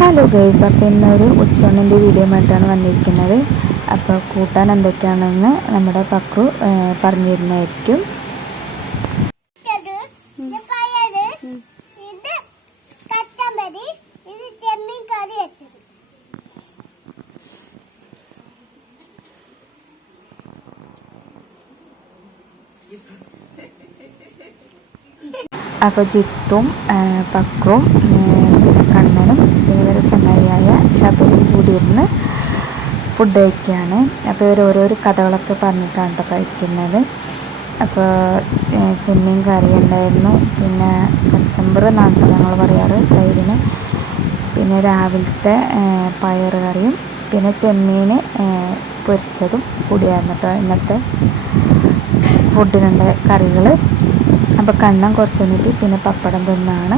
Hello guys, അപ്പോൾ ഇന്നൊരു ഉച്ചയൂണിൻ്റെ video ആയിട്ടാണ് വന്നിരിക്കുന്നത്. അപ്പോൾ കൂട്ടാൻ എന്തൊക്കെയാണെന്ന് നമ്മുടെ പക്കു പറഞ്ഞു തരുന്നതായിരിക്കും. അപ്പോൾ ജിത്തും പക്രും പിന്നെ കണ്ണനും പിന്നെ ഇവരെ ചങ്ങായിയായ ഷബലും കൂടി ഇരുന്ന് ഫുഡ് കഴിക്കുകയാണ്. അപ്പോൾ ഇവർ ഓരോരോ കഥകളൊക്കെ പറഞ്ഞിട്ടാണ് കേട്ടോ കഴിക്കുന്നത്. അപ്പോൾ ചെമ്മീൻ കറി ഉണ്ടായിരുന്നു, പിന്നെ കച്ചമ്പറ് എന്നാണ് ഞങ്ങൾ പറയാറ് തൈരിന്, പിന്നെ രാവിലത്തെ പയറ് കറിയും പിന്നെ ചെമ്മീൻ പൊരിച്ചതും കൂടിയായിരുന്നു കേട്ടോ ഇന്നത്തെ ഫുഡിനുള്ള കറികൾ. അപ്പോൾ കണ്ണൻ കുറച്ച് വന്നിട്ട് പിന്നെ പപ്പടം തിന്നാണ്.